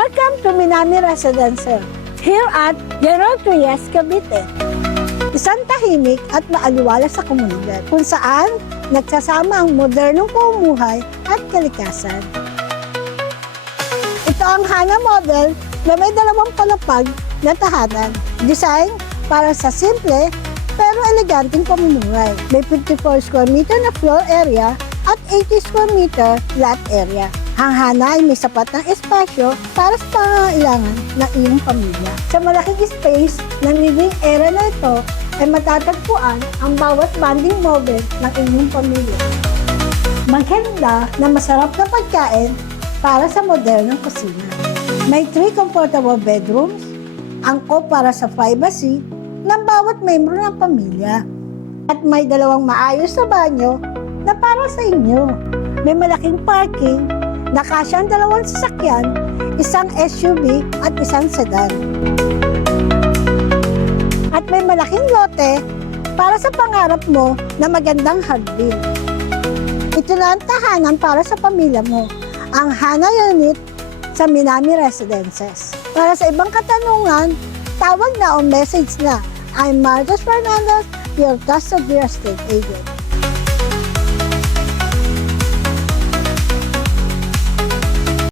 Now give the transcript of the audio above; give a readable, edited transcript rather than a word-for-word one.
Welcome to Minami Residences, here at General Trias, Cavite. Isang tahimik at maaliwalas sa komunidad kung saan nagsasama ang modernong pamumuhay at kalikasan. Ito ang Hana model na may dalawang palapag na tahanan. Design para sa simple pero eleganteng pamumuhay. May 54 square meter na floor area at 80 square meter lot area. Ang Hana ay may sapat ng espasyo para sa pangangailangan ng iyong pamilya. Sa malaking space ng living area na ito ay matatagpuan ang bawat bonding moment ng inyong pamilya. Maganda na masarap na pagkain para sa modernong kusina. May 3 comfortable bedrooms, angkop para sa privacy ng bawat membro ng pamilya. At may 2 maayos na banyo na para sa inyo. May malaking parking na kasyang 2 sasakyan, isang SUV at isang sedan. At may malaking lote para sa pangarap mo na magandang hardin. Ito na ang tahanan para sa pamilya mo, ang Hana Unit sa Minami Residences. Para sa ibang katanungan, tawag na o message na. I'm Marcos Fernandez, your trusted real estate agent.